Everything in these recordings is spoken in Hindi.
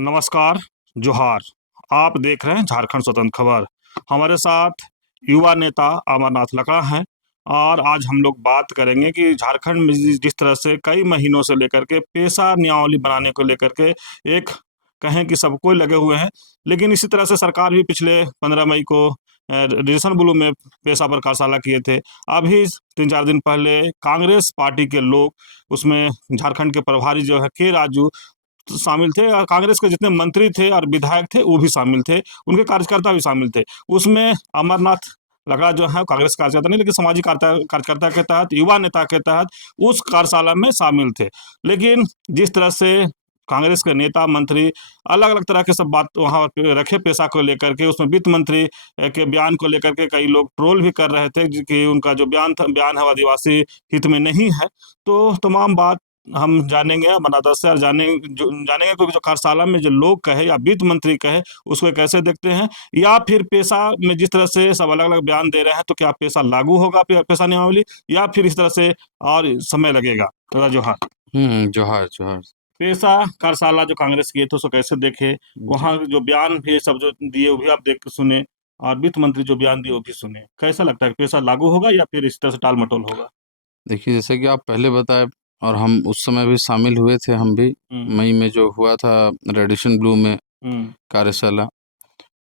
नमस्कार, जोहार। आप देख रहे हैं झारखंड स्वतंत्र खबर। हमारे साथ युवा नेता अमरनाथ लकड़ा हैं और आज हम लोग बात करेंगे कि झारखंड में जिस तरह से कई महीनों से लेकर के पेशा नियमावली बनाने को लेकर के एक कहें कि सब कोई लगे हुए हैं। लेकिन इसी तरह से सरकार भी पिछले 15 मई को रेडिएशन ब्लू में पेशा पर कार्यशाला किए थे। अभी 3-4 दिन पहले कांग्रेस पार्टी के लोग उसमें झारखंड के प्रभारी जो है के राजू शामिल थे और कांग्रेस के जितने मंत्री थे और विधायक थे वो भी शामिल थे, उनके कार्यकर्ता भी शामिल थे। उसमें अमरनाथ लकड़ा जो है कांग्रेस कार्यकर्ता नहीं लेकिन सामाजिक कार्यकर्ता के तहत, युवा नेता के तहत उस कार्यशाला में शामिल थे। लेकिन जिस तरह से कांग्रेस के नेता मंत्री अलग अलग तरह के सब बात वहाँ पे रखे पेशा को लेकर के, उसमें वित्त मंत्री के बयान को लेकर के कई लोग ट्रोल भी कर रहे थे कि उनका जो बयान है वो आदिवासी हित में नहीं है। तो तमाम बात हम जानेंगे अमरनाथ से और जानेंगे क्योंकि जो कार्यशाला में जो लोग कहे या वित्त मंत्री कहे उसको कैसे देखते हैं, या फिर पेशा में जिस तरह से सब अलग अलग बयान दे रहे हैं तो क्या पेशा लागू होगा पेशा नियमावली, या फिर इस तरह से और समय लगेगा। तो जोहार। जोहार जोहार। पेशा कार्यशाला जो कांग्रेस की है तो उसको कैसे देखे, वहाँ जो बयान भी सब जो दिए वो भी आप देख के सुने और वित्त मंत्री जो बयान दिए वो भी सुने, कैसा लगता है पेशा लागू होगा या फिर इस तरह से टाल मटोल होगा? देखिए, जैसे कि आप पहले बताए और हम उस समय भी शामिल हुए थे, हम भी मई में जो हुआ था रेडिएशन ब्लू में कार्यशाला,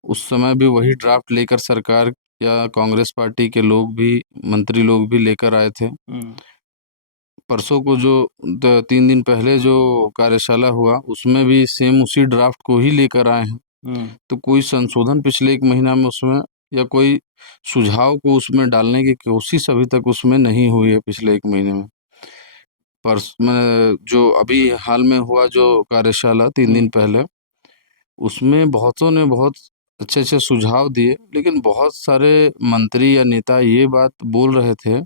उस समय भी वही ड्राफ्ट लेकर सरकार या कांग्रेस पार्टी के लोग भी, मंत्री लोग भी लेकर आए थे। परसों को जो 3 दिन पहले जो कार्यशाला हुआ उसमें भी सेम उसी ड्राफ्ट को ही लेकर आए हैं। तो कोई संशोधन पिछले 1 महीना में उसमें या कोई सुझाव को उसमें डालने की कोशिश अभी तक उसमें नहीं हुई है पिछले 1 महीने में। जो अभी हाल में हुआ जो कार्यशाला 3 दिन पहले, उसमें बहुतों ने बहुत अच्छे-अच्छे सुझाव दिए, लेकिन बहुत सारे मंत्री या नेता ये बात बोल रहे थे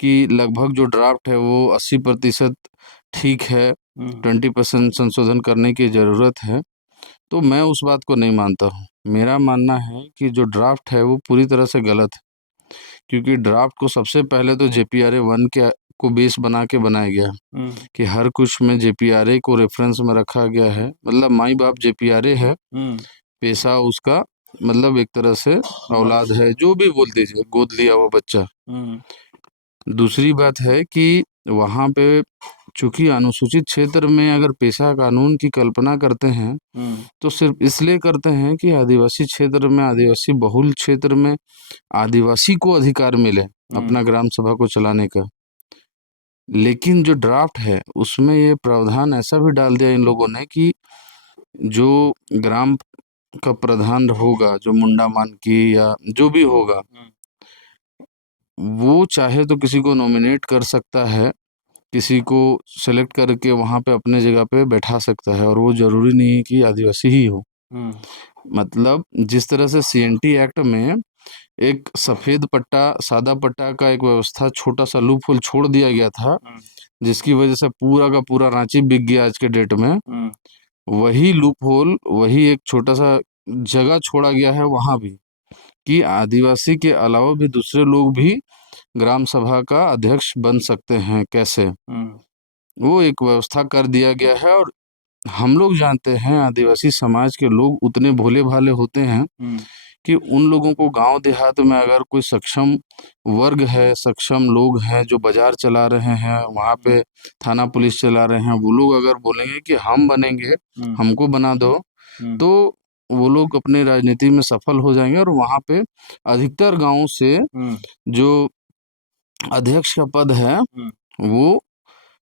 कि लगभग जो ड्राफ्ट है वो 80% ठीक है, 20% संशोधन करने की ज़रूरत है। तो मैं उस बात को नहीं मानता हूँ। मेरा मानना है कि जो ड्राफ्ट है वो पूरी तरह से गलत है, क्योंकि ड्राफ्ट को सबसे पहले तो जेपीआरए 1 को बेस बना के बनाया गया कि हर कुछ में जेपीआरए को रेफरेंस में रखा गया है। मतलब माई बाप जेपीआरए है, पेशा उसका मतलब एक तरह से औलाद है, जो भी बोल दीजिए, गोद लिया हुआ बच्चा। दूसरी बात है कि वहाँ पे चूंकि अनुसूचित क्षेत्र में अगर पेशा कानून की कल्पना करते हैं तो सिर्फ इसलिए करते हैं कि आदिवासी क्षेत्र में, आदिवासी बहुल क्षेत्र में आदिवासी को अधिकार मिले अपना ग्राम सभा को चलाने का। लेकिन जो ड्राफ्ट है उसमें ये प्रावधान ऐसा भी डाल दिया इन लोगों ने कि जो ग्राम का प्रधान होगा, जो मुंडा मान की या जो भी होगा, वो चाहे तो किसी को नॉमिनेट कर सकता है, किसी को सेलेक्ट करके वहाँ पे अपने जगह पे बैठा सकता है, और वो जरूरी नहीं है कि आदिवासी ही हो। मतलब जिस तरह से सीएनटी एक्ट में एक सफेद पट्टा सादा पट्टा का एक व्यवस्था, छोटा सा लूप होल छोड़ दिया गया था, जिसकी वजह से पूरा का पूरा रांची बिक गया आज के डेट में, वही लूप होल, वही एक छोटा सा जगह छोड़ा गया है वहां भी कि आदिवासी के अलावा भी दूसरे लोग भी ग्राम सभा का अध्यक्ष बन सकते हैं। कैसे? वो एक व्यवस्था कर दिया गया है। और हम लोग जानते हैं आदिवासी समाज के लोग उतने भोले भाले होते हैं कि उन लोगों को गांव देहात में अगर कोई सक्षम वर्ग है, सक्षम लोग हैं जो बाजार चला रहे हैं, वहाँ पे थाना पुलिस चला रहे हैं, वो लोग अगर बोलेंगे कि हम बनेंगे, हमको बना दो, तो वो लोग अपने राजनीति में सफल हो जाएंगे और वहाँ पे अधिकतर गांवों से जो अध्यक्ष का पद है वो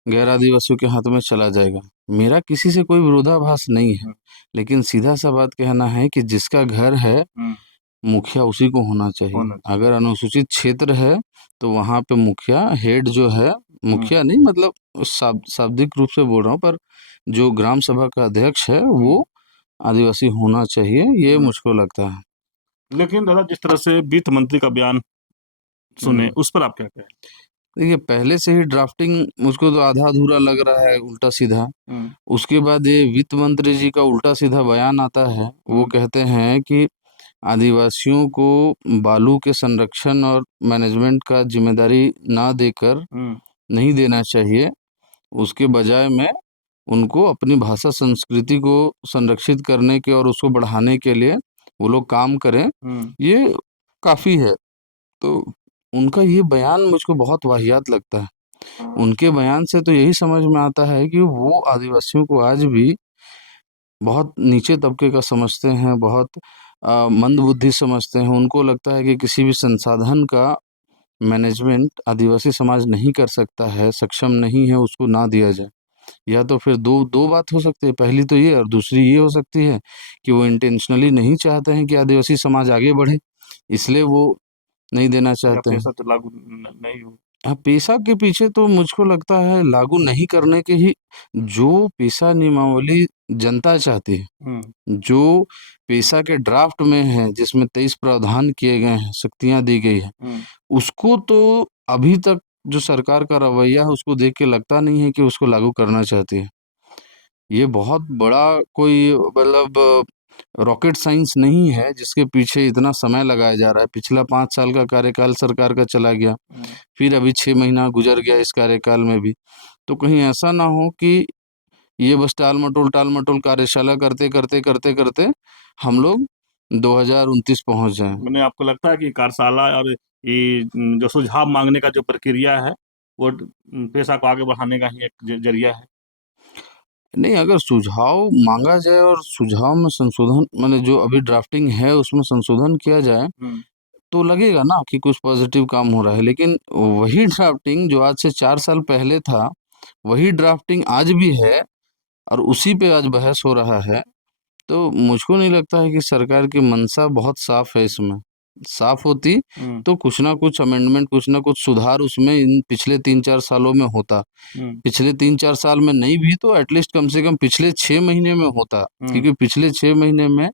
गैर आदिवासियों के हाथ में चला जाएगा। मेरा किसी से कोई विरोधाभास नहीं है, लेकिन सीधा सा बात कहना है कि जिसका घर है मुखिया उसी को होना चाहिए। अगर अनुसूचित क्षेत्र है तो वहाँ पे मुखिया हेड जो है, मुखिया नहीं मतलब शाब्दिक रूप से बोल रहा हूँ, पर जो ग्राम सभा का अध्यक्ष है वो आदिवासी होना चाहिए, ये मुझको लगता है। लेकिन दादा जिस तरह से वित्त मंत्री का बयान सुने उस पर आप क्या कहें? देखिए, पहले से ही ड्राफ्टिंग मुझको तो आधा अधूरा लग रहा है, उल्टा सीधा। उसके बाद ये वित्त मंत्री जी का उल्टा सीधा बयान आता है। वो कहते हैं कि आदिवासियों को बालू के संरक्षण और मैनेजमेंट का जिम्मेदारी ना देकर नहीं देना चाहिए, उसके बजाय में उनको अपनी भाषा संस्कृति को संरक्षित करने के और उसको बढ़ाने के लिए वो लोग काम करें, ये काफ़ी है। तो उनका ये बयान मुझको बहुत वाहियात लगता है। उनके बयान से तो यही समझ में आता है कि वो आदिवासियों को आज भी बहुत नीचे तबके का समझते हैं, बहुत मंदबुद्धि समझते हैं। उनको लगता है कि किसी भी संसाधन का मैनेजमेंट आदिवासी समाज नहीं कर सकता है, सक्षम नहीं है, उसको ना दिया जाए। या तो फिर दो दो बात हो सकती है, पहली तो ये और दूसरी ये हो सकती है कि वो इंटेंशनली नहीं चाहते हैं कि आदिवासी समाज आगे बढ़े, इसलिए वो नहीं देना चाहते हैं। पैसा तो लागू नहीं हो। हाँ, पेशा के पीछे तो मुझको लगता है लागू नहीं करने के ही, जो पेशा नियमावली जनता चाहती है, जो पेशा के ड्राफ्ट में है, जिसमें 23 प्रावधान किए गए हैं, शक्तियां दी गई है, उसको तो अभी तक जो सरकार का रवैया है उसको देख के लगता नहीं है कि उसको लागू करना चाहती है। ये बहुत बड़ा कोई मतलब रॉकेट साइंस नहीं है जिसके पीछे इतना समय लगाया जा रहा है। पिछला 5 साल का कार्यकाल सरकार का चला गया, फिर अभी 6 महीना गुजर गया इस कार्यकाल में भी। तो कहीं ऐसा ना हो कि ये बस टाल-मटोल कार्यशाला करते हम लोग 2029 पहुँच जाएँ। मैंने आपको लगता है कि कार्यशाला और ये जो सुझाव माँगने का जो प्रक्रिया है, वो पेशा को आगे बढ़ाने का ही एक ज़रिया है? नहीं, अगर सुझाव माँगा जाए और सुझाव में संशोधन माने जो अभी ड्राफ्टिंग है उसमें संशोधन किया जाए, तो लगेगा ना कि कुछ पॉज़िटिव काम हो रहा है। लेकिन वही ड्राफ्टिंग जो आज से 4 साल पहले था, वही ड्राफ्टिंग आज भी है और उसी पे आज बहस हो रहा है। तो मुझको नहीं लगता है कि सरकार की मंशा बहुत साफ़ है इसमें। साफ़ होती तो कुछ ना कुछ अमेंडमेंट, कुछ ना कुछ सुधार उसमें इन पिछले 3-4 सालों में होता। पिछले 3-4 साल में नहीं भी तो एटलीस्ट कम से कम पिछले 6 महीने में होता। क्योंकि पिछले 6 महीने में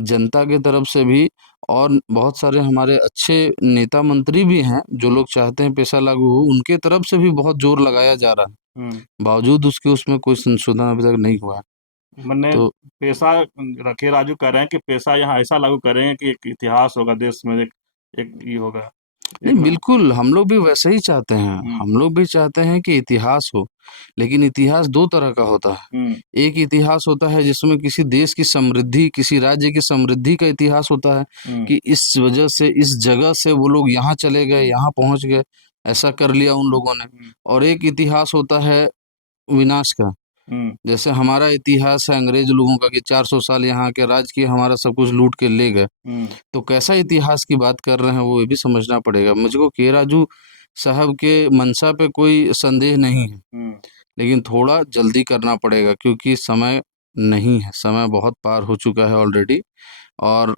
जनता की तरफ से भी और बहुत सारे हमारे अच्छे नेता मंत्री भी हैं, जो लोग चाहते हैं पेशा लागू हो, उनके तरफ से भी बहुत ज़ोर लगाया जा रहा है। बावजूद उसके उसमें कोई संशोधन अभी तक नहीं हुआ है। मने तो पेशा के राजू कह रहे हैं कि पेशा यहाँ ऐसा लागू करें कि एक इतिहास होगा देश में, एक ये होगा, नहीं, एक ना। बिल्कुल, हम लोग भी वैसे ही चाहते हैं। हम लोग भी चाहते हैं कि इतिहास हो, लेकिन इतिहास 2 तरह का होता है। एक इतिहास होता है जिसमें किसी देश की समृद्धि, किसी राज्य की समृद्धि का इतिहास होता है कि इस वजह से, इस जगह से वो लोग यहाँ चले गए, यहाँ पहुँच गए, ऐसा कर लिया उन लोगों ने। और एक इतिहास होता है विनाश का। जैसे हमारा इतिहास है अंग्रेज लोगों का कि 400 साल यहाँ के राज किए, हमारा सब कुछ लूट के ले गए। तो कैसा इतिहास की बात कर रहे हैं वो ये भी समझना पड़ेगा। मुझको के राजू साहब के मंशा पे कोई संदेह नहीं है, लेकिन थोड़ा जल्दी करना पड़ेगा क्योंकि समय नहीं है, समय बहुत पार हो चुका है ऑलरेडी और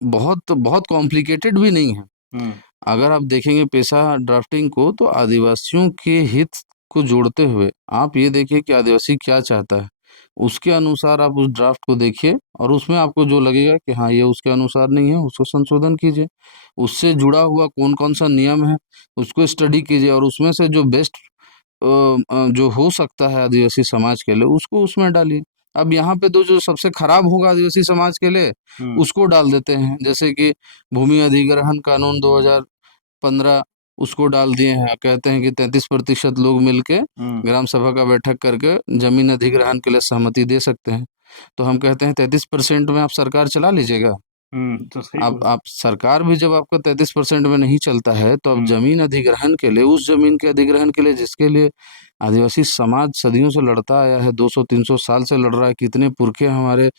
बहुत बहुत कॉम्प्लिकेटेड भी नहीं है। अगर आप देखेंगे पेशा ड्राफ्टिंग को तो आदिवासियों के हित को जोड़ते हुए आप ये देखिए कि आदिवासी क्या चाहता है, उसके अनुसार आप उस ड्राफ्ट को देखिए और उसमें आपको जो लगेगा कि हाँ, ये उसके अनुसार नहीं है, उसको संशोधन कीजिए। उससे जुड़ा हुआ कौन-कौन सा नियम है, उसको स्टडी कीजिए और उसमें से जो बेस्ट जो हो सकता है आदिवासी समाज के लिए, उसको उसमें डालिए। अब यहाँ पे तो जो सबसे खराब होगा आदिवासी समाज के लिए, उसको डाल देते हैं। जैसे कि भूमि अधिग्रहण कानून 2015 उसको डाल दिए हैं। कहते हैं कि 33% लोग मिलके ग्राम सभा का बैठक करके जमीन अधिग्रहण के लिए सहमति दे सकते हैं। तो हम कहते हैं 33% में आप सरकार चला लीजिएगा। तो सही आप सरकार भी जब आपका 33% में नहीं चलता है, तो अब जमीन अधिग्रहण के लिए, उस जमीन के अधिग्रहण के लिए जिसके लिए आदिवासी समाज सदियों से लड़ता आया है, 200-300 साल से लड़ रहा है, कितने पुरखे हमारे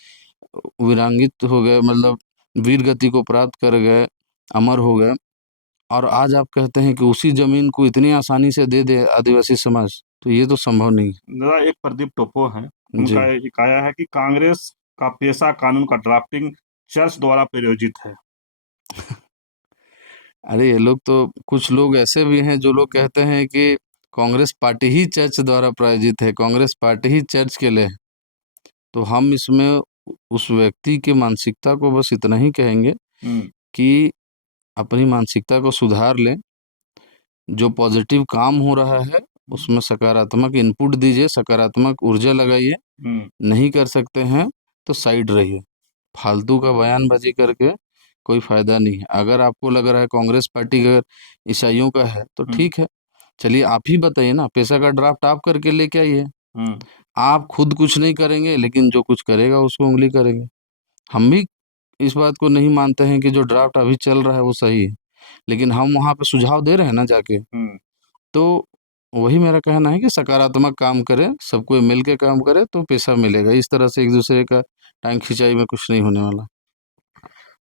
वीरांगित हो गए, मतलब वीर गति को प्राप्त कर गए, अमर हो गए और आज आप कहते हैं कि उसी जमीन को इतनी आसानी से दे दे आदिवासी समाज, तो ये तो संभव नहीं है। दादा एक प्रदीप टोप्पो हैं, जी। उनका एक आया है कि कांग्रेस का पेशा कानून का ड्राफ्टिंग चर्च द्वारा प्रायोजित है। अरे ये लोग तो कुछ लोग ऐसे भी हैं जो लोग कहते हैं कि कांग्रेस पार्टी ही चर्च द्वारा प्रायोजित है, कांग्रेस पार्टी ही चर्च के लिए है। तो हम इसमें उस व्यक्ति की मानसिकता को बस इतना ही कहेंगे कि अपनी मानसिकता को सुधार लें। जो पॉजिटिव काम हो रहा है, उसमें सकारात्मक इनपुट दीजिए, सकारात्मक ऊर्जा लगाइए। नहीं कर सकते हैं, तो साइड रहिए। फालतू का बयानबाजी करके कोई फ़ायदा नहीं है। अगर आपको लग रहा है कांग्रेस पार्टी अगर ईसाइयों का है, तो ठीक है। चलिए आप ही बताइए ना, पेशा का ड्राफ्ट आप करके लेके आइए। आप खुद कुछ नहीं करेंगे, लेकिन जो कुछ करेगा उसको उँगली करेंगे। हम भी इस बात को नहीं मानते हैं कि जो ड्राफ्ट अभी चल रहा है वो सही है, लेकिन हम वहाँ पे सुझाव दे रहे हैं ना जाके। तो वही मेरा कहना है कि सकारात्मक काम करें, सब कोई मिल के काम करे तो पैसा मिलेगा। इस तरह से एक-दूसरे का टाँग खिंचाई में कुछ नहीं होने वाला।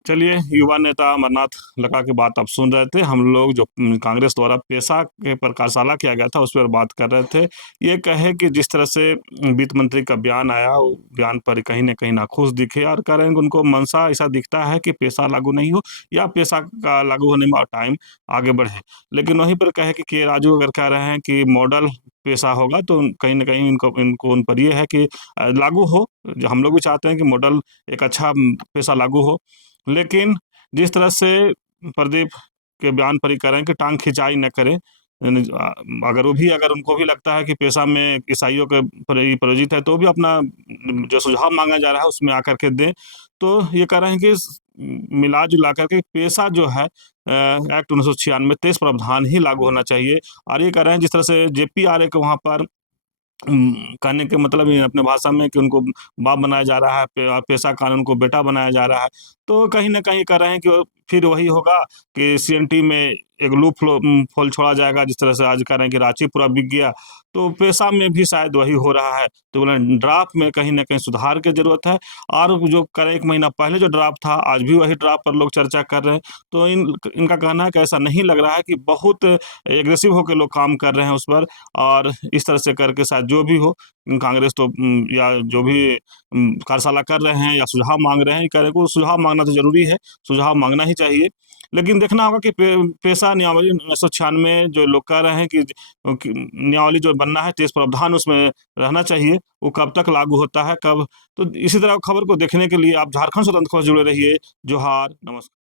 चलिए, युवा नेता अमरनाथ लखा की बात आप सुन रहे थे। हम लोग जो कांग्रेस द्वारा पेशा के पर कार्यशाला किया गया था, उस पर बात कर रहे थे। ये कहे कि जिस तरह से वित्त मंत्री का बयान आया, वो बयान पर कहीं न कहीं नाखुश दिखे और कह रहे हैं कि उनको मंशा ऐसा दिखता है कि पेशा लागू नहीं हो या पेशा का लागू होने में और टाइम आगे बढ़े। लेकिन वहीं पर कहे कि के राजू अगर कह रहे हैं कि मॉडल पेशा होगा, तो कहीं न कहीं इनको इनको उन पर ये है कि लागू हो। जो हम लोग भी चाहते हैं कि मॉडल एक अच्छा पेशा लागू हो। लेकिन जिस तरह से प्रदीप के बयान पर ही कह रहे हैं कि टाँग खिंचाई न करें। अगर उनको भी लगता है कि पेशा में ईसाइयों के प्रयोजित है, तो भी अपना जो सुझाव माँगा जा रहा है उसमें आकर के दें। तो ये कह रहे हैं कि मिला-जुला कर के पेशा जो है एक्ट 1996 23 प्रावधान ही लागू होना चाहिए। और ये कह रहे हैं जिस तरह से जेपीआरए के वहाँ पर कहने के मतलब ये अपने भाषा में कि उनको बाप बनाया जा रहा है, पेशा कानून को बेटा बनाया जा रहा है। तो कहीं न कहीं कह रहे हैं कि वो फिर वही होगा कि सीएनटी में एक होल छोड़ा जाएगा, जिस तरह से आज कह रहे हैं कि रांची पूरा बिक गया, तो पेशा में भी शायद वही हो रहा है। तो बोले ड्राफ्ट में कहीं न कहीं सुधार की ज़रूरत है। और जो कह रहे हैं 1 महीना पहले जो ड्राफ्ट था, आज भी वही ड्राफ्ट पर लोग चर्चा कर रहे हैं। तो इनका कहना है कि ऐसा नहीं लग रहा है कि बहुत एग्रेसिव होके लोग काम कर रहे हैं उस पर। और इस तरह से करके शायद जो भी हो, कांग्रेस तो या जो भी कार्यशाला कर रहे हैं या सुझाव माँग रहे हैं, कह रहे हैं कि सुझाव माँगना तो ज़रूरी है, सुझाव माँगना ही चाहिए। लेकिन देखना होगा कि पेशा नियमावली 1996 जो लोग कह रहे हैं कि नियमावली जो बनना है, 23 प्रावधान उसमें रहना चाहिए, वो कब तक लागू होता है, कब। तो इसी तरह खबर को देखने के लिए आप झारखंड स्वतंत्र खबर से जुड़े रहिए। जोहार, नमस्कार।